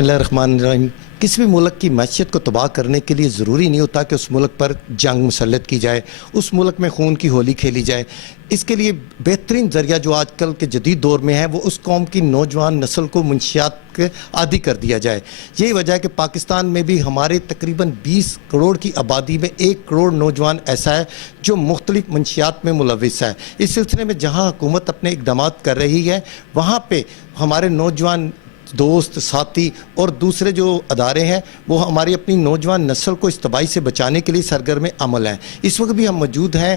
بسم اللہ الرحمن الرحیم. کسی بھی ملک کی معیشت کو تباہ کرنے کے لیے ضروری نہیں ہوتا کہ اس ملک پر جنگ مسلط کی جائے, اس ملک میں خون کی ہولی کھیلی جائے. اس کے لیے بہترین ذریعہ جو آج کل کے جدید دور میں ہے وہ اس قوم کی نوجوان نسل کو منشیات کے عادی کر دیا جائے. یہی وجہ ہے کہ پاکستان میں بھی ہمارے تقریباً 20 کروڑ کی آبادی میں 1 کروڑ نوجوان ایسا ہے جو مختلف منشیات میں ملوث ہے. اس سلسلے میں جہاں حکومت اپنے اقدامات کر رہی ہے وہاں پہ ہمارے نوجوان دوست ساتھی اور دوسرے جو ادارے ہیں وہ ہماری اپنی نوجوان نسل کو اس تباہی سے بچانے کے لیے سرگرم عمل ہیں. اس وقت بھی ہم موجود ہیں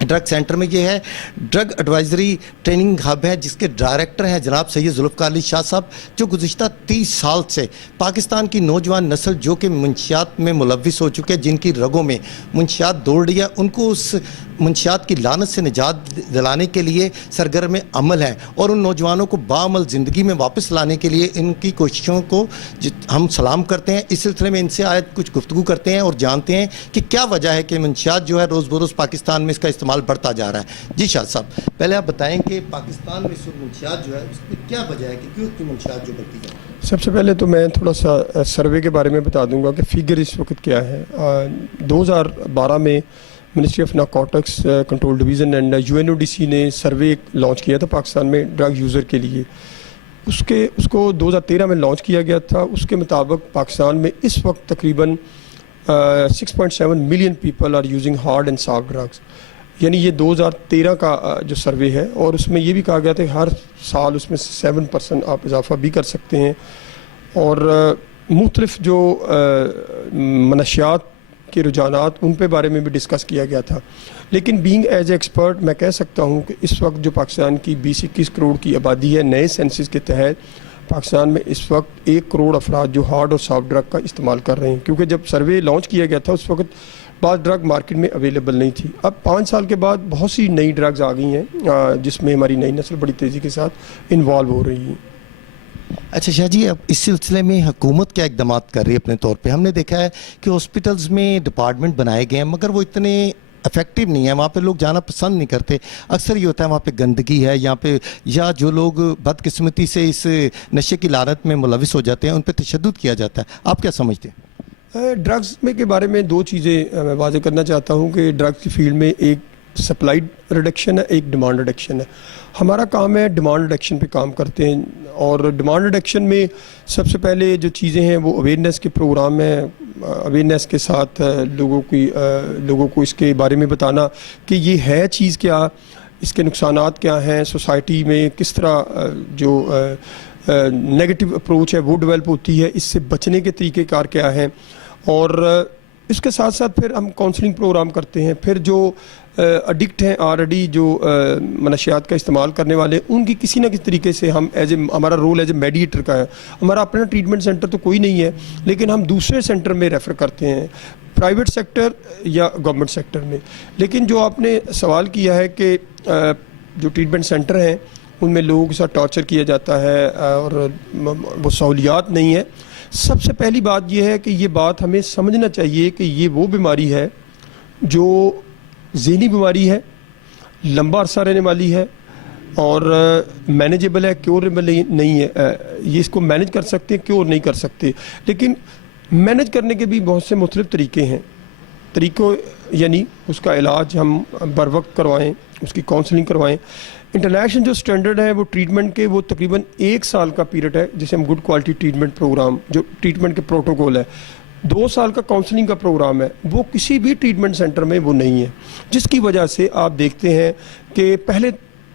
ڈرگ سینٹر میں. یہ ہے ڈرگ ایڈوائزری ٹریننگ ہب ہے جس کے ڈائریکٹر ہیں جناب سید ذوالفقار علی شاہ صاحب, جو گزشتہ 30 سال سے پاکستان کی نوجوان نسل جو کہ منشیات میں ملوث ہو چکے, جن کی رگوں میں منشیات دوڑ رہی ہے, ان کو اس منشیات کی لعنت سے نجات دلانے کے لیے سرگرم عمل ہے اور ان نوجوانوں کو بعمل زندگی میں واپس لانے کے لیے ان کی کوششوں کو ہم سلام کرتے ہیں. اس سلسلے میں ان سے آج کچھ گفتگو کرتے ہیں اور جانتے ہیں کہ کیا وجہ ہے کہ منشیات جو ہے روز بروز پاکستان میں اس کا استعمال بڑھتا جا رہا ہے. جی شاہ صاحب, پہلے آپ بتائیں کہ پاکستان میں منشیات جو ہے اس کی کیا وجہ ہے کہ کیوں اتنی منشیات جو بڑھتی جا رہی ہے؟ سب سے پہلے تو میں تھوڑا سا سروے کے بارے میں بتا دوں گا کہ فگر اس وقت کیا ہے. 2012 میں ministry of narcotics control division and UNODC نے سروے لانچ کیا تھا پاکستان میں ڈرگ یوزر کے لیے. اس کو 2013 میں لانچ کیا گیا تھا. اس کے مطابق پاکستان میں اس وقت تقریباً 6.7 million people are using hard and soft drugs. یعنی یہ 2013 کا جو سروے ہے, اور اس میں یہ بھی کہا گیا تھا کہ ہر سال اس میں 7% آپ اضافہ بھی کر سکتے ہیں. اور مختلف جو منشیات کے رجحانات ان پہ بارے میں بھی ڈسکس کیا گیا تھا. لیکن بینگ ایز اے ایکسپرٹ میں کہہ سکتا ہوں کہ اس وقت جو پاکستان کی 20-21 کروڑ کی آبادی ہے, نئے سینسس کے تحت پاکستان میں اس وقت 1 کروڑ افراد جو ہارڈ اور سافٹ ڈرگ کا استعمال کر رہے ہیں. کیونکہ جب سروے لانچ کیا گیا تھا اس وقت بعض ڈرگ مارکیٹ میں اویلیبل نہیں تھی. اب 5 سال کے بعد بہت سی نئی ڈرگز آ گئی ہیں جس میں ہماری نئی نسل بڑی تیزی کے ساتھ انوالو ہو رہی ہے. اچھا شاہ جی, اب اس سلسلے میں حکومت کیا اقدامات کر رہی ہے اپنے طور پہ؟ ہم نے دیکھا ہے کہ ہاسپٹلز میں ڈپارٹمنٹ بنائے گئے ہیں مگر وہ اتنے افیکٹو نہیں ہیں, وہاں پہ لوگ جانا پسند نہیں کرتے. اکثر یہ ہوتا ہے وہاں پہ گندگی ہے یہاں پہ, یا جو لوگ بدقسمتی سے اس نشے کی لعنت میں ملوث ہو جاتے ہیں ان پہ تشدد کیا جاتا ہے. آپ کیا سمجھتے ہیں؟ ڈرگز میں کے بارے میں 2 چیزیں میں واضح کرنا چاہتا ہوں کہ ڈرگز کی فیلڈ میں ایک سپلائی ریڈکشن ہے, ایک ڈیمانڈ ریڈکشن ہے. ہمارا کام ہے ڈیمانڈ ریڈکشن پہ کام کرتے ہیں, اور ڈیمانڈ ریڈکشن میں سب سے پہلے جو چیزیں ہیں وہ اویئرنیس کے پروگرام ہیں. اویئرنیس کے ساتھ لوگوں کو اس کے بارے میں بتانا کہ یہ ہے چیز کیا, اس کے نقصانات کیا ہیں, سوسائٹی میں کس طرح جو نیگیٹو اپروچ ہے وہ ڈیولپ ہوتی ہے, اس سے بچنے کے طریقہ کار کیا ہیں. اور اس کے ساتھ ساتھ پھر ہم کاؤنسلنگ پروگرام کرتے ہیں. پھر جو اڈکٹ ہیں آلریڈی جو منشیات کا استعمال کرنے والے, ان کی کسی نہ کسی طریقے سے ہم ہمارا رول ایز اے میڈیٹر کا ہے. ہمارا اپنا ٹریٹمنٹ سینٹر تو کوئی نہیں ہے, لیکن ہم دوسرے سینٹر میں ریفر کرتے ہیں, پرائیویٹ سیکٹر یا گورنمنٹ سیکٹر میں. لیکن جو آپ نے سوال کیا ہے کہ جو ٹریٹمنٹ سینٹر ہیں ان میں لوگوں کے ساتھ ٹارچر کیا جاتا ہے اور وہ سہولیات نہیں ہے. سب سے پہلی بات یہ ہے کہ یہ بات ہمیں سمجھنا چاہیے کہ یہ وہ بیماری ہے جو ذہنی بیماری ہے, لمبا عرصہ رہنے والی ہے اور مینیجیبل ہے, کیوریبل نہیں ہے. یہ اس کو مینیج کر سکتے ہیں, کیور نہیں کر سکتے. لیکن مینیج کرنے کے بھی بہت سے مختلف طریقے ہیں. طریقوں یعنی اس کا علاج ہم بر وقت کروائیں, اس کی کاؤنسلنگ کروائیں. انٹرنیشنل جو سٹینڈرڈ ہے وہ ٹریٹمنٹ کے وہ تقریباً 1 سال کا پیریڈ ہے جسے ہم گڈ کوالٹی ٹریٹمنٹ پروگرام, جو ٹریٹمنٹ کے پروٹوکول ہے. 2 سال کا کاؤنسلنگ کا پروگرام ہے, وہ کسی بھی ٹریٹمنٹ سینٹر میں وہ نہیں ہے. جس کی وجہ سے آپ دیکھتے ہیں کہ پہلے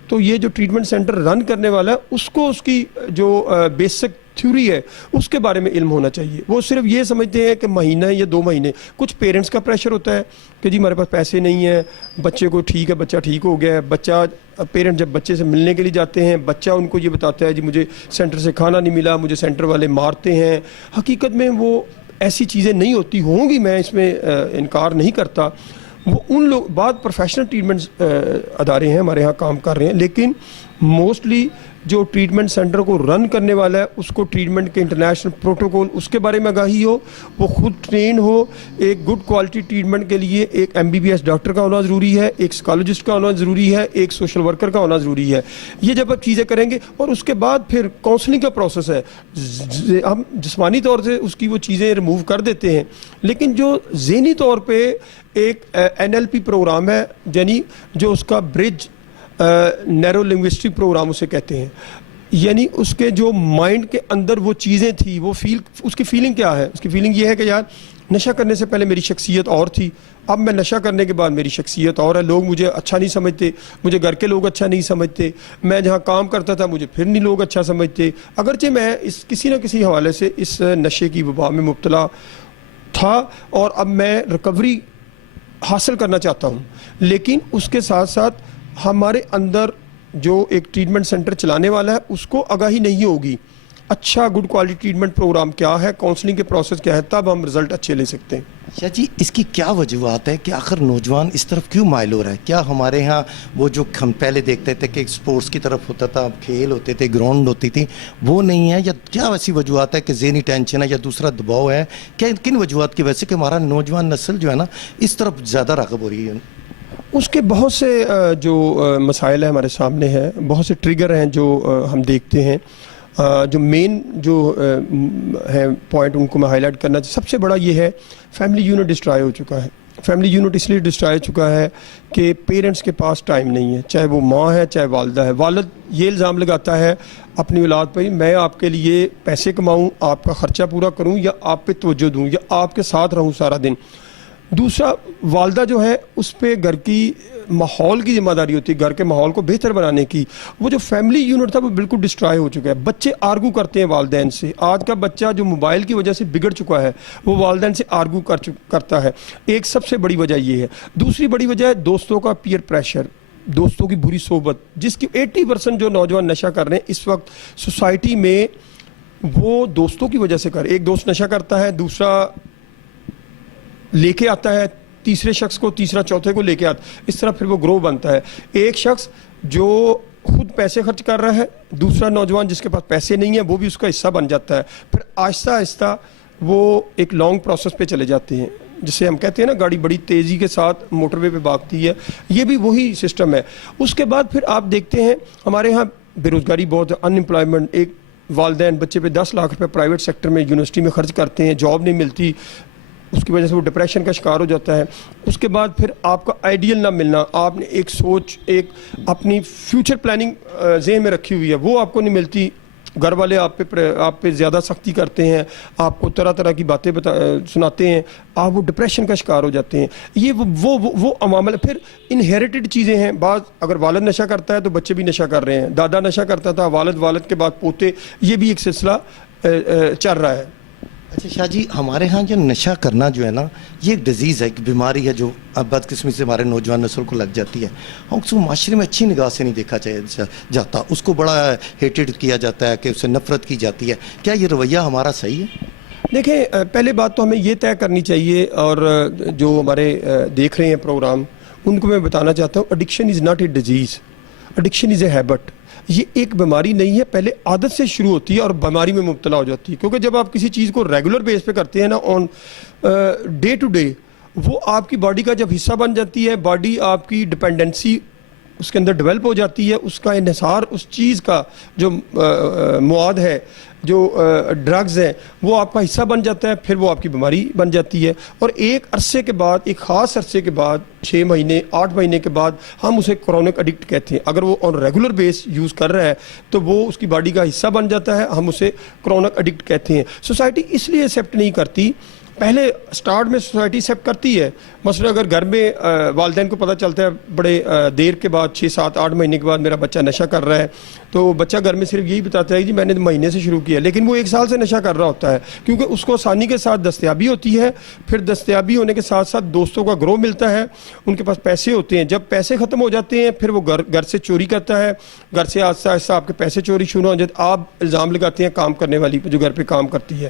تو یہ جو ٹریٹمنٹ سینٹر رن کرنے والا ہے اس کو اس کی جو بیسک تھیوری ہے اس کے بارے میں علم ہونا چاہیے. وہ صرف یہ سمجھتے ہیں کہ مہینہ یا 2 مہینے. کچھ پیرنٹس کا پریشر ہوتا ہے کہ جی ہمارے پاس پیسے نہیں ہیں, بچے کو ٹھیک ہے, بچہ ٹھیک ہو گیا ہے. پیرنٹ جب بچے سے ملنے کے لیے جاتے ہیں, بچہ ان کو یہ بتاتا ہے جی مجھے سینٹر سے کھانا نہیں ملا, مجھے سینٹر والے مارتے ہیں. حقیقت میں وہ ایسی چیزیں نہیں ہوتی, ہوں گی, میں اس میں انکار نہیں کرتا. وہ ان لوگ بعد پروفیشنل ٹریٹمنٹ ادارے ہیں ہمارے ہاں کام کر رہے ہیں, لیکن موسٹلی جو ٹریٹمنٹ سینٹر کو رن کرنے والا ہے اس کو ٹریٹمنٹ کے انٹرنیشنل پروٹوکول اس کے بارے میں آگاہی ہو, وہ خود ٹرین ہو. ایک گڈ کوالٹی ٹریٹمنٹ کے لیے ایک MBBS ڈاکٹر کا ہونا ضروری ہے, ایک سائیکالوجسٹ کا ہونا ضروری ہے, ایک سوشل ورکر کا ہونا ضروری ہے. یہ جب آپ چیزیں کریں گے, اور اس کے بعد پھر کاؤنسلنگ کا پروسیس ہے. ہم جسمانی طور سے اس کی وہ چیزیں ریموو کر دیتے ہیں, لیکن جو ذہنی طور پہ ایک NLP پروگرام ہے, یعنی جو اس کا برج نیرو لنگوسٹک پروگرام اسے کہتے ہیں, یعنی اس کے جو مائنڈ کے اندر وہ چیزیں تھی, وہ اس کی فیلنگ کیا ہے؟ اس کی فیلنگ یہ ہے کہ یار نشہ کرنے سے پہلے میری شخصیت اور تھی, اب میں نشہ کرنے کے بعد میری شخصیت اور ہے, لوگ مجھے اچھا نہیں سمجھتے, مجھے گھر کے لوگ اچھا نہیں سمجھتے, میں جہاں کام کرتا تھا مجھے پھر نہیں لوگ اچھا سمجھتے, اگرچہ میں اس کسی نہ کسی حوالے سے اس نشے کی وبا میں مبتلا تھا اور اب میں ریکوری حاصل کرنا چاہتا ہوں. لیکن اس کے ساتھ ساتھ ہمارے اندر جو ایک ٹریٹمنٹ سینٹر چلانے والا ہے اس کو آگاہی نہیں ہوگی اچھا گڈ کوالٹی ٹریٹمنٹ پروگرام کیا ہے, کاؤنسلنگ کے پروسیس کیا ہے, تب ہم رزلٹ اچھے لے سکتے ہیں. شاہ جی, اس کی کیا وجوہات ہے کہ آخر نوجوان اس طرف کیوں مائل ہو رہا ہے؟ کیا ہمارے ہاں وہ جو ہم پہلے دیکھتے تھے کہ اسپورٹس کی طرف ہوتا تھا, کھیل ہوتے تھے, گراؤنڈ ہوتی تھی, وہ نہیں ہے, یا کیا ایسی وجوہات ہے کہ ذہنی ٹینشن ہے یا دوسرا دباؤ ہے؟ کیا کن وجوہات کی وجہ سے کہ ہمارا نوجوان نسل جو ہے نا اس طرف زیادہ راغب ہو رہی ہے؟ اس کے بہت سے جو مسائل ہیں ہمارے سامنے ہیں, بہت سے ٹریگر ہیں جو ہم دیکھتے ہیں. جو مین جو ہے پوائنٹ ان کو میں ہائی لائٹ کرنا چاہتا, سب سے بڑا یہ ہے فیملی یونٹ ڈسٹرائے ہو چکا ہے. فیملی یونٹ اس لیے ڈسٹرائے ہو چکا ہے کہ پیرنٹس کے پاس ٹائم نہیں ہے, چاہے وہ ماں ہے چاہے والدہ ہے. والد یہ الزام لگاتا ہے اپنی اولاد پہ, میں آپ کے لیے پیسے کماؤں, آپ کا خرچہ پورا کروں, یا آپ پہ توجہ دوں, یا آپ کے ساتھ رہوں سارا دن. دوسرا, والدہ جو ہے اس پہ گھر کی ماحول کی ذمہ داری ہوتی ہے, گھر کے ماحول کو بہتر بنانے کی. وہ جو فیملی یونٹ تھا وہ بالکل ڈسٹرائے ہو چکا ہے. بچے آرگو کرتے ہیں والدین سے. آج کا بچہ جو موبائل کی وجہ سے بگڑ چکا ہے وہ والدین سے آرگو کرتا ہے. ایک سب سے بڑی وجہ یہ ہے. دوسری بڑی وجہ ہے دوستوں کا پیئر پریشر, دوستوں کی بری صحبت, جس کی 80% جو نوجوان نشہ کر رہے ہیں اس وقت سوسائٹی میں وہ دوستوں کی وجہ سے کر. ایک دوست نشہ کرتا ہے, دوسرا لے کے آتا ہے تیسرے شخص کو, تیسرا چوتھے کو لے کے آتا, اس طرح پھر وہ گروہ بنتا ہے. ایک شخص جو خود پیسے خرچ کر رہا ہے, دوسرا نوجوان جس کے پاس پیسے نہیں ہیں وہ بھی اس کا حصہ بن جاتا ہے. پھر آہستہ آہستہ وہ ایک لانگ پروسیس پہ چلے جاتے ہیں, جسے ہم کہتے ہیں نا گاڑی بڑی تیزی کے ساتھ موٹر وے پہ بھاگتی ہے, یہ بھی وہی سسٹم ہے. اس کے بعد پھر آپ دیکھتے ہیں ہمارے ہاں بے روزگاری بہت ہے, ان امپلائمنٹ. ایک والدین بچے پہ 10 لاکھ روپے پرائیویٹ سیکٹر میں یونیورسٹی میں خرچ کرتے ہیں, جاب نہیں ملتی, اس کی وجہ سے وہ ڈپریشن کا شکار ہو جاتا ہے. اس کے بعد پھر آپ کا آئیڈیل نہ ملنا, آپ نے ایک سوچ, ایک اپنی فیوچر پلاننگ ذہن میں رکھی ہوئی ہے, وہ آپ کو نہیں ملتی. گھر والے آپ پہ زیادہ سختی کرتے ہیں, آپ کو طرح طرح کی باتیں سناتے ہیں, آپ وہ ڈپریشن کا شکار ہو جاتے ہیں. یہ وہ عوامل. پھر انہیریٹڈ چیزیں ہیں. بعض اگر والد نشہ کرتا ہے تو بچے بھی نشہ کر رہے ہیں, دادا نشہ کرتا تھا, والد کے بعد پوتے, یہ بھی ایک سلسلہ چل رہا ہے. اچھا شاہ جی, ہمارے ہاں جو نشہ کرنا جو ہے نا یہ ایک ڈیزیز ہے, ایک بیماری ہے جو بدقسمتی سے ہمارے نوجوان نسل کو لگ جاتی ہے. اور اس کو معاشرے میں اچھی نگاہ سے نہیں دیکھا جاتا, اس کو بڑا ہیٹڈ کیا جاتا ہے کہ اس سے نفرت کی جاتی ہے. کیا یہ رویہ ہمارا صحیح ہے؟ دیکھیں, پہلے بات تو ہمیں یہ طے کرنی چاہیے, اور جو ہمارے دیکھ رہے ہیں پروگرام ان کو میں بتانا چاہتا ہوں, addiction is not a disease, addiction is a habit. یہ ایک بیماری نہیں ہے, پہلے عادت سے شروع ہوتی ہے اور بیماری میں مبتلا ہو جاتی ہے. کیونکہ جب آپ کسی چیز کو ریگولر بیس پہ کرتے ہیں نا, آن ڈے ٹو ڈے, وہ آپ کی باڈی کا جب حصہ بن جاتی ہے, باڈی آپ کی ڈپینڈنسی اس کے اندر ڈیولپ ہو جاتی ہے, اس کا انحصار اس چیز کا جو مواد ہے, جو ڈرگز ہیں, وہ آپ کا حصہ بن جاتا ہے, پھر وہ آپ کی بیماری بن جاتی ہے. اور ایک عرصے کے بعد, ایک خاص عرصے کے بعد, 6 مہینے 8 مہینے کے بعد ہم اسے کرونک ایڈکٹ کہتے ہیں. اگر وہ آن ریگولر بیس یوز کر رہا ہے تو وہ اس کی باڈی کا حصہ بن جاتا ہے, ہم اسے کرونک ایڈکٹ کہتے ہیں. سوسائٹی اس لیے ایکسیپٹ نہیں کرتی. پہلے سٹارٹ میں سوسائٹی ایکسیپٹ کرتی ہے. مثلا اگر گھر میں والدین کو پتہ چلتا ہے بڑے دیر کے بعد, 6 7 8 مہینے کے بعد میرا بچہ نشہ کر رہا ہے, تو بچہ گھر میں صرف یہی بتاتا ہے کہ جی میں نے مہینے سے شروع کیا, لیکن وہ 1 سال سے نشہ کر رہا ہوتا ہے, کیونکہ اس کو آسانی کے ساتھ دستیابی ہوتی ہے. پھر دستیابی ہونے کے ساتھ ساتھ دوستوں کا گروہ ملتا ہے, ان کے پاس پیسے ہوتے ہیں. جب پیسے ختم ہو جاتے ہیں پھر وہ گھر سے چوری کرتا ہے, گھر سے آہستہ آہستہ آپ کے پیسے چوری شروع ہو جاتے. آپ الزام لگاتے ہیں کام کرنے والی پہ جو گھر پہ کام کرتی ہے.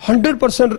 100%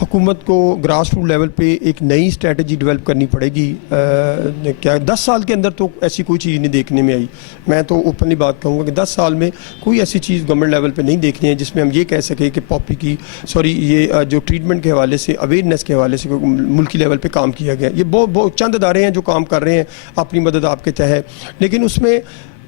حکومت کو گراس روٹ لیول پہ ایک نئی اسٹریٹجی ڈیولپ کرنی پڑے گی. کیا 10 سال کے اندر تو ایسی کوئی چیز نہیں دیکھنے میں آئی. میں تو اوپنلی بات کہوں گا کہ 10 سال میں کوئی ایسی چیز گورنمنٹ لیول پہ نہیں دیکھنی ہے جس میں ہم یہ کہہ سکیں کہ پاپی کی یہ جو ٹریٹمنٹ کے حوالے سے اویئرنیس کے حوالے سے ملکی لیول پہ کام کیا گیا. یہ بہت چند ادارے ہیں جو کام کر رہے ہیں اپنی مدد آپ کے تحت, لیکن اس میں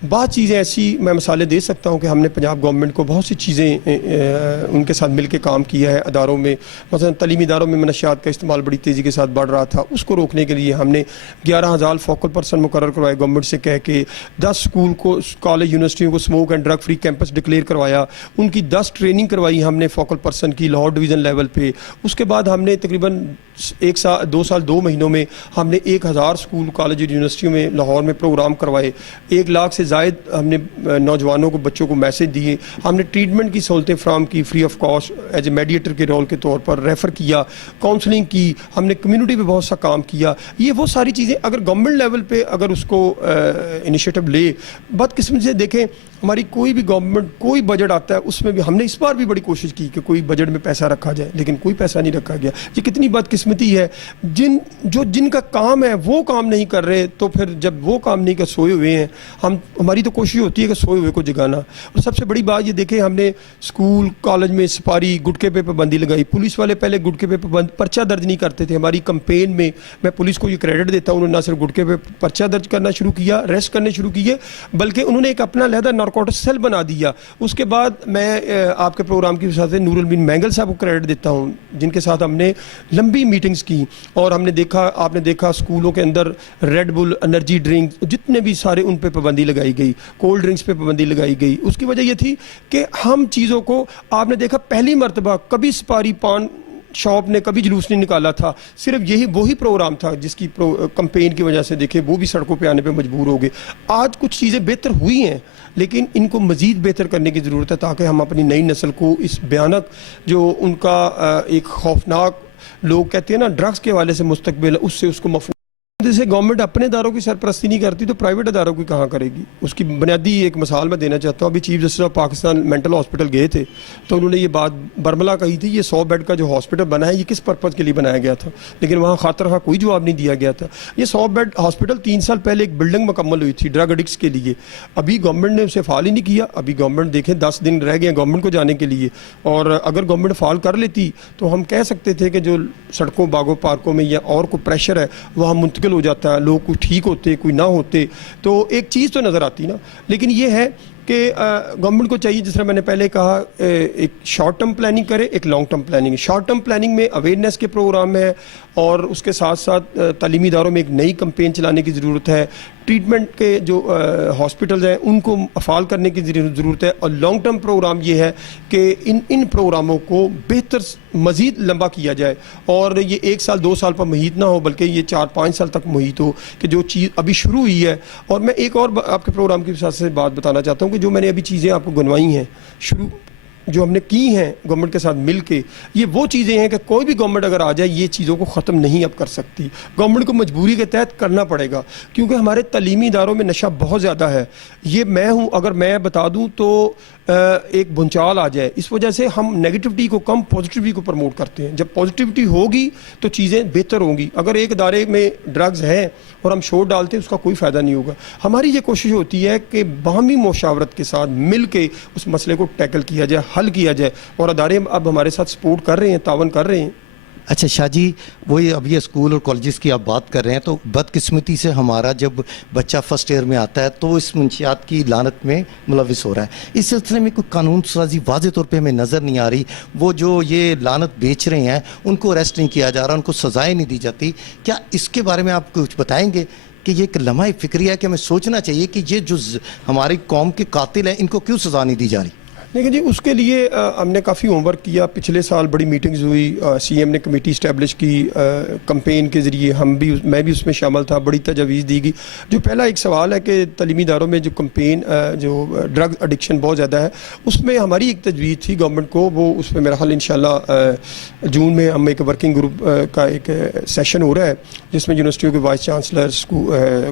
بعض چیزیں ایسی میں مثالیں دے سکتا ہوں کہ ہم نے پنجاب گورنمنٹ کو بہت سی چیزیں ان کے ساتھ مل کے کام کیا ہے. اداروں میں مثلا تعلیمی اداروں میں منشیات کا استعمال بڑی تیزی کے ساتھ بڑھ رہا تھا, اس کو روکنے کے لیے ہم نے 11,000 فوکل پرسن مقرر کروائے گورنمنٹ سے کہہ کے, 10 اسکول کو کالج یونیورسٹیوں کو smoke and drug free campus declare کروایا, ان کی 10 ٹریننگ کروائی ہم نے فوکل پرسن کی لاہور ڈویژن لیول پہ. اس کے بعد ہم نے تقریباً 2 سال 2 مہینوں میں ہم نے 1,000 اسکول کالج اور یونیورسٹیوں میں لاہور میں پروگرام کروائے. 1 لاکھ سے زائد ہم نے نوجوانوں کو بچوں کو میسج دیے. ہم نے ٹریٹمنٹ کی سہولتیں فراہم کی free of cost as a mediator کے رول کے طور پر, ریفر کیا, کاؤنسلنگ کی, ہم نے کمیونٹی پہ بہت سا کام کیا. یہ وہ ساری چیزیں اگر گورنمنٹ لیول پہ اگر اس کو انیشیٹو لے, بدقسمتی سے دیکھیں ہماری کوئی بھی گورنمنٹ کوئی بجٹ آتا ہے اس میں بھی ہم نے اس بار بھی بڑی کوشش کی کہ کوئی بجٹ میں پیسہ رکھا جائے, لیکن کوئی پیسہ نہیں رکھا گیا. یہ کتنی بدقسمتی ہے. جن کا کام ہے وہ کام نہیں کر رہے, تو پھر جب وہ کام نہیں کر سوئے ہوئے ہیں, ہماری تو کوشش ہوتی ہے کہ سوئے ہوئے کو جگانا. اور سب سے بڑی بات یہ دیکھیں, ہم نے اسکول کالج میں سپاری گٹکے پہ پابندی لگائی. پولیس والے پہلے گٹکے پہ پرچہ درج نہیں کرتے تھے. ہماری کمپین میں میں پولیس کو یہ کریڈٹ دیتا ہوں, انہوں نے نہ صرف گٹکے پہ پرچہ درج کرنا شروع کیا, ریسٹ کرنے شروع کیے, بلکہ انہوں نے ایک اپنا علیحدہ نارکوٹکس سیل بنا دیا. اس کے بعد میں آپ کے پروگرام کی وجہ سے نور البین مینگل صاحب کو کریڈٹ دیتا ہوں, جن کے ساتھ ہم نے لمبی میٹنگز کی, اور ہم نے دیکھا, آپ نے دیکھا اسکولوں کے اندر ریڈ بل, انرجی ڈرنک جتنے بھی سارے ان پہ پابندی لگائی گئی, کولڈ ڈرنکس پہ پابندی لگائی گئی. اس کی وجہ یہ تھی کہ ہم چیزوں کو, آپ نے دیکھا پہلی مرتبہ کبھی سپاری پان شاپ نے کبھی جلوس نہیں نکالا تھا, صرف وہی پروگرام تھا جس کی کمپین کی وجہ سے دیکھیں وہ بھی سڑکوں پہ آنے پہ مجبور ہو گئے. آج کچھ چیزیں بہتر ہوئی ہیں, لیکن ان کو مزید بہتر کرنے کی ضرورت ہے تاکہ ہم اپنی نئی نسل کو اس بھیانک جو ان کا ایک خوفناک, لوگ کہتے ہیں نا ڈرگس کے حوالے سے مستقبل, اس سے اس کو محفوظ. جیسے گورنمنٹ اپنے اداروں کی سرپرستی نہیں کرتی تو پرائیویٹ اداروں کی کہاں کرے گی. اس کی بنیادی ایک مثال میں دینا چاہتا ہوں. ابھی chief justice of Pakistan mental hospital گئے تھے تو انہوں نے یہ بات برملا کہی تھی, یہ 100 بیڈ کا جو ہاسپٹل بنا ہے یہ کس پرپز کے لیے بنایا گیا تھا, لیکن وہاں خاطر خواہ کوئی جواب نہیں دیا گیا تھا. یہ 100 بیڈ ہاسپٹل 3 سال پہلے ایک بلڈنگ مکمل ہوئی تھی ڈرگ ایڈکٹس کے لیے, ابھی گورنمنٹ نے اسے فعال ہی نہیں کیا. ابھی گورنمنٹ دیکھیں 10 دن رہ گئے گورنمنٹ کو جانے کے لیے, اور اگر گورنمنٹ فعال کر لیتی تو ہم کہہ سکتے تھے کہ جو سڑکوں باغوں پارکوں میں یا اور کوئی پریشر ہے وہاں منتقل ہو جاتا ہے, لوگ کوئی ٹھیک ہوتے کوئی نہ ہوتے, تو ایک چیز تو نظر آتی نا. لیکن یہ ہے کہ گورنمنٹ کو چاہیے, جس طرح میں نے پہلے کہا, ایک شارٹ ٹرم پلاننگ کرے, ایک long term planning. Short term planning میں اویئرنیس کے پروگرام ہے, اور اس کے ساتھ ساتھ تعلیمی اداروں میں ایک نئی کمپین چلانے کی ضرورت ہے. ٹریٹمنٹ کے جو ہاسپٹلز ہیں ان کو فعال کرنے کی ضرورت ہے. اور لانگ ٹرم پروگرام یہ ہے کہ ان پروگراموں کو بہتر مزید لمبا کیا جائے, اور یہ 1 سال 2 سال پر محیط نہ ہو, بلکہ یہ 4-5 سال تک محیط ہو, کہ جو چیز ابھی شروع ہوئی ہے. اور میں ایک اور آپ کے پروگرام کی وجہ سے بات بتانا چاہتا ہوں کہ جو میں نے ابھی چیزیں آپ کو گنوائی ہیں شروع جو ہم نے کی ہیں گورنمنٹ کے ساتھ مل کے, یہ وہ چیزیں ہیں کہ کوئی بھی گورنمنٹ اگر آ جائے یہ چیزوں کو ختم نہیں اب کر سکتی. گورنمنٹ کو مجبوری کے تحت کرنا پڑے گا, کیونکہ ہمارے تعلیمی اداروں میں نشہ بہت زیادہ ہے. یہ میں ہوں, اگر میں بتا دوں تو ایک بھونچال آ جائے. اس وجہ سے ہم نیگیٹیوٹی کو کم پازیٹیوٹی کو پروموٹ کرتے ہیں. جب پازیٹیوٹی ہوگی تو چیزیں بہتر ہوں گی. اگر ایک ادارے میں ڈرگز ہیں اور ہم شور ڈالتے ہیں اس کا کوئی فائدہ نہیں ہوگا. ہماری یہ کوشش ہوتی ہے کہ باہمی مشاورت کے ساتھ مل کے اس مسئلے کو ٹیکل کیا جائے, حل کیا جائے, اور ادارے اب ہمارے ساتھ سپورٹ کر رہے ہیں, تعاون کر رہے ہیں. اچھا شاہ جی, وہی اب یہ اسکول اور کالجز کی آپ بات کر رہے ہیں, تو بدقسمتی سے ہمارا جب بچہ فرسٹ ایئر میں آتا ہے تو اس منشیات کی لعنت میں ملوث ہو رہا ہے. اس سلسلے میں کوئی قانون سازی واضح طور پہ ہمیں نظر نہیں آ رہی. وہ جو یہ لعنت بیچ رہے ہیں ان کو اریسٹ نہیں کیا جا رہا, ان کو سزائیں نہیں دی جاتی. کیا اس کے بارے میں آپ کچھ بتائیں گے کہ یہ ایک لمحہ فکری ہے کہ ہمیں سوچنا چاہیے کہ یہ جو ہماری قوم کے قاتل ہیں ان کو کیوں سزا نہیں دی جا رہی؟ لیکن جی اس کے لیے ہم نے کافی ہوم ورک کیا. پچھلے سال بڑی میٹنگز ہوئی, سی ایم نے کمیٹی اسٹیبلش کی کمپین کے ذریعے, میں بھی اس میں شامل تھا. بڑی تجاویز دی گئی. جو پہلا ایک سوال ہے کہ تعلیمی اداروں میں جو کمپین جو ڈرگ ایڈکشن بہت زیادہ ہے, اس میں ہماری ایک تجویز تھی گورنمنٹ کو, وہ اس میں میرا خیال انشاءاللہ جون میں ہم ایک ورکنگ گروپ کا ایک سیشن ہو رہا ہے جس میں یونیورسٹیوں کے وائس چانسلر,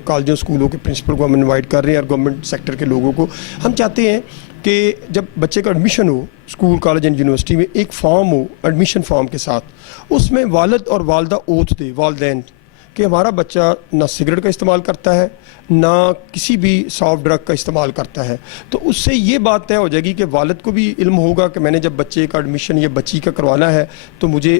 کالجوں اسکولوں کے پرنسپل کو ہم انوائٹ کر رہے ہیں اور گورنمنٹ سیکٹر کے لوگوں کو. ہم چاہتے ہیں کہ جب بچے کا admission who school college and university میں، ایک فارم ہو ایڈمیشن فارم کے ساتھ، اس میں والد اور والدہ اوتھ دے، والدین، کہ ہمارا بچہ نہ سگریٹ کا استعمال کرتا ہے نہ کسی بھی سافٹ ڈرگ کا استعمال کرتا ہے. تو اس سے یہ بات طے ہو جائے گی کہ والد کو بھی علم ہوگا کہ میں نے جب بچے کا ایڈمیشن یا بچی کا کروانا ہے تو مجھے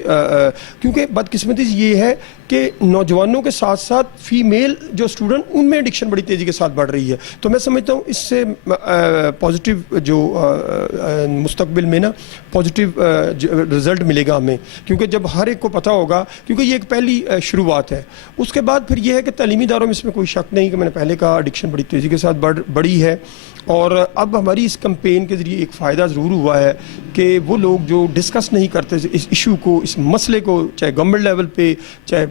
کیونکہ بدقسمتی یہ ہے کہ نوجوانوں کے ساتھ ساتھ فیمیل جو اسٹوڈنٹ ان میں ایڈکشن بڑی تیزی کے ساتھ بڑھ رہی ہے. تو میں سمجھتا ہوں اس سے پازیٹیو جو مستقبل میں نا پازیٹیو رزلٹ ملے گا ہمیں، کیونکہ جب ہر ایک کو پتہ ہوگا، کیونکہ یہ ایک پہلی شروعات ہے. اس کے بعد پھر یہ ہے کہ تعلیمی اداروں میں اس میں کوئی شک نہیں کہ میں نے پہلے کہا ایڈکشن بڑی تیزی کے ساتھ بڑھی ہے، اور اب ہماری اس کمپین کے ذریعے ایک فائدہ ضرور ہوا ہے کہ وہ لوگ جو ڈسکس نہیں کرتے اس ایشو کو، اس مسئلے کو، چاہے گورنمنٹ لیول پہ، چاہے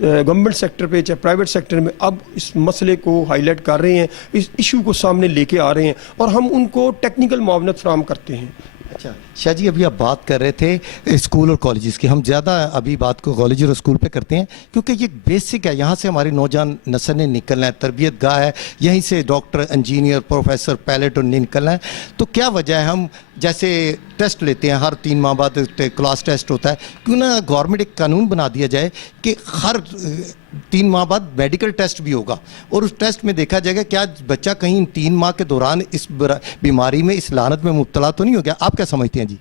گورنمنٹ سیکٹر پہ، چاہے پرائیویٹ سیکٹر میں، اب اس مسئلے کو ہائی لائٹ کر رہے ہیں، اس ایشو کو سامنے لے کے آ رہے ہیں، اور ہم ان کو ٹیکنیکل معاونت فراہم کرتے ہیں. اچھا شاہ جی، ابھی آپ بات کر رہے تھے اسکول اور کالجز کی. ہم زیادہ ابھی بات کو کالج اور اسکول پہ کرتے ہیں کیونکہ یہ بیسک ہے، یہاں سے ہماری نوجوان نسل نے نکلنا ہے، تربیت گاہ ہے، یہیں سے ڈاکٹر، انجینئر، پروفیسر، پائلٹ نے نکلنا ہے. تو کیا وجہ ہے ہم جیسے ٹیسٹ لیتے ہیں ہر 3 ماہ بعد کلاس ٹیسٹ ہوتا ہے، کیوں نہ گورنمنٹ ایک قانون بنا دیا جائے کہ ہر 3 ماہ بعد میڈیکل ٹیسٹ بھی ہوگا، اور اس ٹیسٹ میں دیکھا جائے گا کیا بچہ کہیں 3 ماہ کے دوران اس بیماری میں، اس لعنت میں مبتلا تو نہیں ہو گیا. آپ کیا سمجھتے ہیں جی؟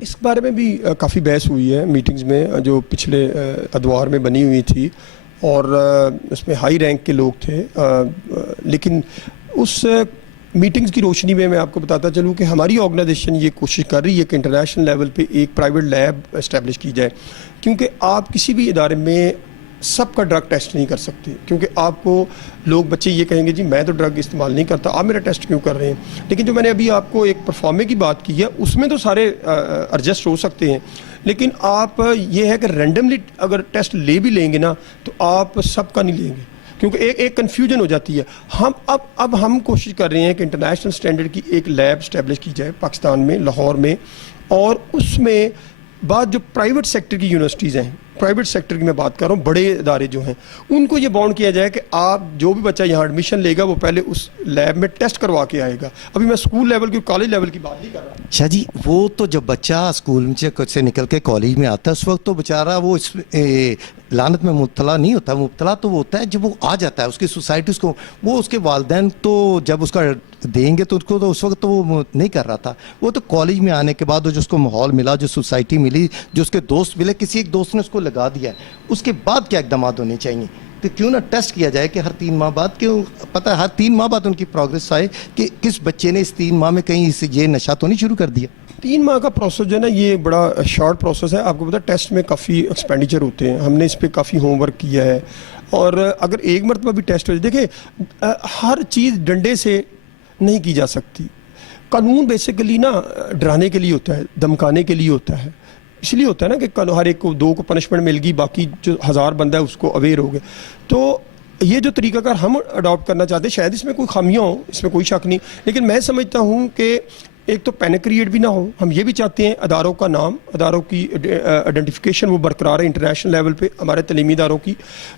اس بارے میں بھی کافی بحث ہوئی ہے میٹنگز میں جو پچھلے ادوار میں بنی ہوئی تھی، اور اس میں ہائی رینک کے لوگ تھے. لیکن اس میٹنگز کی روشنی میں آپ کو بتاتا چلوں کہ ہماری آرگنائزیشن یہ کوشش کر رہی ہے کہ انٹرنیشنل لیول پہ ایک پرائیویٹ لیب اسٹیبلش کی جائے، کیونکہ آپ کسی بھی ادارے میں سب کا ڈرگ ٹیسٹ نہیں کر سکتے، کیونکہ آپ کو لوگ بچے یہ کہیں گے جی میں تو ڈرگ استعمال نہیں کرتا، آپ میرا ٹیسٹ کیوں کر رہے ہیں. لیکن جو میں نے ابھی آپ کو ایک پرفارمے کی بات کی ہے اس میں تو سارے ایڈجسٹ ہو سکتے ہیں، لیکن آپ یہ ہے کہ رینڈملی اگر ٹیسٹ لے بھی لیں گے نا تو آپ سب کا نہیں لیں گے، کیونکہ ایک کنفیوژن ہو جاتی ہے. ہم اب ہم کوشش کر رہے ہیں کہ انٹرنیشنل اسٹینڈرڈ کی ایک لیب اسٹیبلش کی جائے پاکستان میں، لاہور میں، اور اس میں بعد جو پرائیویٹ سیکٹر کی یونیورسٹیز ہیں، پرائیویٹ سیکٹر کی میں بات کر رہا ہوں، بڑے ادارے جو ہیں ان کو یہ باؤنڈ کیا جائے کہ آپ جو بھی بچہ یہاں ایڈمیشن لے گا وہ پہلے اس لیب میں ٹیسٹ کروا کے آئے گا. ابھی میں اسکول لیول کی، کالج لیول کی بات نہیں کر رہا. شاہ جی، وہ تو جب بچہ اسکول سے نکل کے کالج میں آتا ہے اس وقت تو بیچارہ وہ اس لعنت میں مبتلا نہیں ہوتا. مبتلا تو وہ ہوتا ہے جب وہ آ جاتا ہے، اس کی سوسائٹی اس کو، وہ اس کے والدین تو جب اس کا دیں گے تو اس کو، تو اس وقت تو وہ نہیں کر رہا تھا. وہ تو کالج میں آنے کے بعد جو اس کو ماحول ملا، جو سوسائٹی ملی، جو اس کے دوست ملے، کسی ایک دوست نے اس کو لگا دیا ہے، اس کے بعد کیا اقدامات ہونے چاہیے کہ کیوں نہ ٹیسٹ کیا جائے کہ ہر 3 ماہ بعد، کیوں پتہ ہے ہر 3 ماہ بعد ان کی پروگرس آئے کہ کس بچے نے اس 3 ماہ میں کہیں یہ نشہ تو نہیں شروع کر دیا. 3 ماہ کا پروسیس جو ہے نا یہ بڑا شارٹ پروسیس ہے. آپ کو پتہ ہے ٹیسٹ میں کافی ایکسپینڈیچر ہوتے ہیں، ہم نے اس پہ کافی ہوم ورک کیا ہے، اور اگر ایک مرتبہ بھی ٹیسٹ ہو جائے، دیکھیں ہر چیز ڈنڈے سے نہیں کی جا سکتی. قانون بیسیکلی نا ڈرانے کے لیے ہوتا ہے، دمکانے کے لیے ہوتا ہے، اس لیے ہوتا ہے نا کہ ہر ایک کو 2 کو پنشمنٹ مل گئی، باقی جو 1000 بندہ ہے اس کو اویئر ہو گئے. تو یہ جو طریقہ کار ہم اڈاپٹ کرنا چاہتے ہیں، شاید اس میں کوئی خامیاں ہوں، اس میں کوئی شک نہیں، لیکن میں سمجھتا ہوں کہ ایک تو پینک کریٹ بھی نہ ہو. ہم یہ بھی چاہتے ہیں اداروں کا نام، اداروں کی آئیڈینٹیفیکیشن وہ برقرار ہے انٹرنیشنل لیول پہ ہمارے تعلیمی اداروں کی.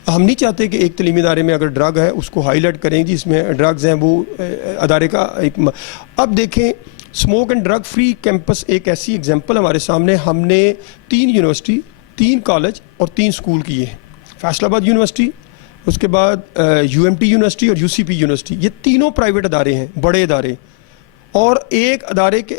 ہم نہیں چاہتے کہ ایک تعلیمی ادارے میں اگر ڈرگ ہے اس کو ہائی لائٹ کریں جی اس میں ڈرگز ہیں، وہ ادارے کا ایک. اب دیکھیں smoke and drug free campus ایک ایسی ایگزامپل ہمارے سامنے، ہم نے 3 یونیورسٹی، 3 کالج اور 3 اسکول کیے ہیں. فیصل آباد یونیورسٹی، اس کے بعد UMT یونیورسٹی اور UCP یونیورسٹی، یہ تینوں پرائیویٹ ادارے ہیں، بڑے ادارے. اور ایک ادارے کے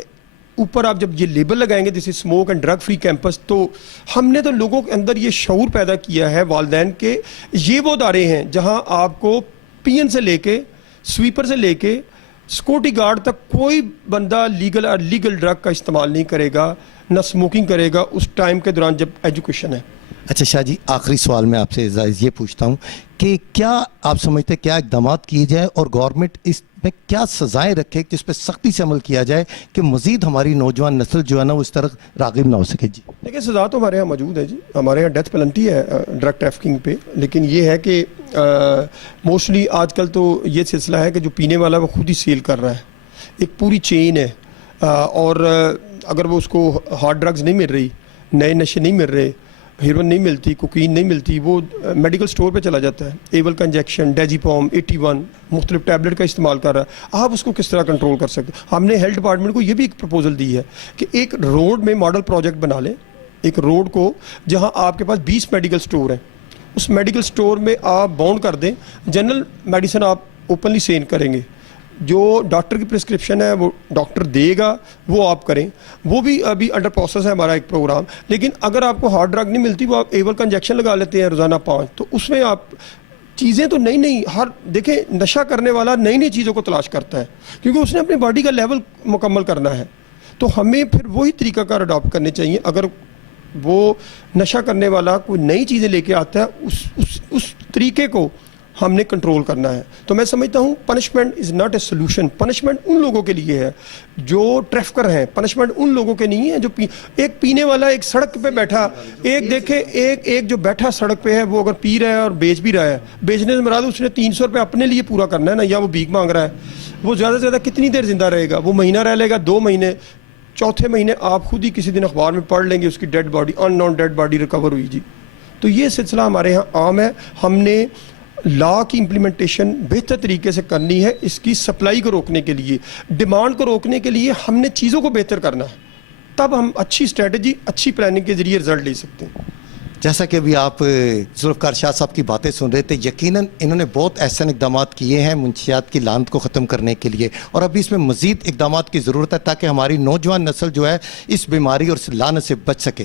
اوپر آپ جب یہ لیبل لگائیں گے جیسے smoke and drug free campus, تو ہم نے تو لوگوں کے اندر یہ شعور پیدا کیا ہے، والدین کے، یہ وہ ادارے ہیں جہاں آپ کو PN سے لے کے سویپر سے لے کے سیکورٹی گارڈ تک کوئی بندہ لیگل اور لیگل ڈرگ کا استعمال نہیں کرے گا، نہ اسموکنگ کرے گا اس ٹائم کے دوران جب ایجوکیشن ہے. اچھا شاہ جی، آخری سوال میں آپ سے یہ پوچھتا ہوں کہ کیا آپ سمجھتے ہیں کیا اقدامات کیے جائے اور گورنمنٹ اس میں کیا سزائیں رکھے جس پہ سختی سے عمل کیا جائے کہ مزید ہماری نوجوان نسل جو ہے نا وہ اس طرح راغب نہ ہو سکے؟ جی دیکھیں سزا تو ہمارے یہاں موجود ہے جی، ہمارے یہاں ڈیتھ پینلٹی ہے ڈرگ ٹریفکنگ پہ، لیکن یہ ہے کہ موسٹلی آج کل تو یہ سلسلہ ہے کہ جو پینے والا وہ خود ہی سیل کر رہا ہے، ایک پوری چین ہے. اور اگر وہ اس کو ہارڈ ڈرگز نہیں مل رہی، نئے نشے نہیں مل رہے، ہیروئن نہیں ملتی، کوکین نہیں ملتی، وہ میڈیکل سٹور پہ چلا جاتا ہے، ایول کا انجیکشن، ڈیجیپوم 81 مختلف ٹیبلٹ کا استعمال کر رہا ہے، آپ اس کو کس طرح کنٹرول کر سکتے؟ ہم نے ہیلتھ ڈپارٹمنٹ کو یہ بھی ایک پروپوزل دی ہے کہ ایک روڈ میں ماڈل پروجیکٹ بنا لیں، ایک روڈ کو جہاں آپ کے پاس 20 میڈیکل سٹور ہیں، اس میڈیکل سٹور میں آپ باؤنڈ کر دیں، جنرل میڈیسن آپ اوپنلی سیل کریں گے، جو ڈاکٹر کی پرسکرپشن ہے وہ ڈاکٹر دے گا وہ آپ کریں، وہ بھی ابھی انڈر پروسیس ہے ہمارا ایک پروگرام۔ لیکن اگر آپ کو ہارڈ ڈرگ نہیں ملتی، وہ آپ ایول کا انجیکشن لگا لیتے ہیں روزانہ 5، تو اس میں آپ چیزیں تو نئی ہر دیکھیں، نشہ کرنے والا نئی چیزوں کو تلاش کرتا ہے کیونکہ اس نے اپنی باڈی کا لیول مکمل کرنا ہے، تو ہمیں پھر وہی طریقہ کار اڈاپٹ کرنے چاہیے۔ اگر وہ نشہ کرنے والا کوئی نئی چیزیں لے کے آتا ہے، اس طریقے کو ہم نے کنٹرول کرنا ہے۔ تو میں سمجھتا ہوں punishment is not a solution, punishment ان لوگوں کے لیے ہے جو ٹریفکر ہیں، پنشمنٹ ان لوگوں کے نہیں ہے جو ایک پینے والا ایک سڑک پہ بیٹھا، ایک دیکھے ایک جو بیٹھا سڑک پہ ہے، وہ اگر پی رہا ہے اور بیچ بھی رہا ہے، بیچنے سے مراد اس نے 300 روپے اپنے لیے پورا کرنا ہے نا، یا وہ بھیک مانگ رہا ہے، وہ زیادہ سے زیادہ کتنی دیر زندہ رہے گا؟ وہ مہینہ رہ لے گا، 2 مہینے، چوتھے مہینے آپ خود ہی کسی دن اخبار میں پڑھ لیں گے اس کی ڈیڈ باڈی، ان نون ڈیڈ باڈی ریکور ہوئی جی۔ تو یہ سلسلہ ہمارے ہاں عام ہے، ہم نے لا کی امپلیمنٹیشن بہتر طریقے سے کرنی ہے، اس کی سپلائی کو روکنے کے لیے، ڈیمانڈ کو روکنے کے لیے ہم نے چیزوں کو بہتر کرنا ہے، تب ہم اچھی اسٹریٹجی، اچھی پلاننگ کے ذریعے رزلٹ لے سکتے ہیں۔ جیسا کہ ابھی آپ ذوالفقار شاہ صاحب کی باتیں سن رہے تھے، یقیناً انہوں نے بہت احسن اقدامات کیے ہیں منشیات کی لعنت کو ختم کرنے کے لیے، اور ابھی اس میں مزید اقدامات کی ضرورت ہے تاکہ ہماری نوجوان نسل جو ہے اس بیماری اور اس لعنت سے بچ سکے۔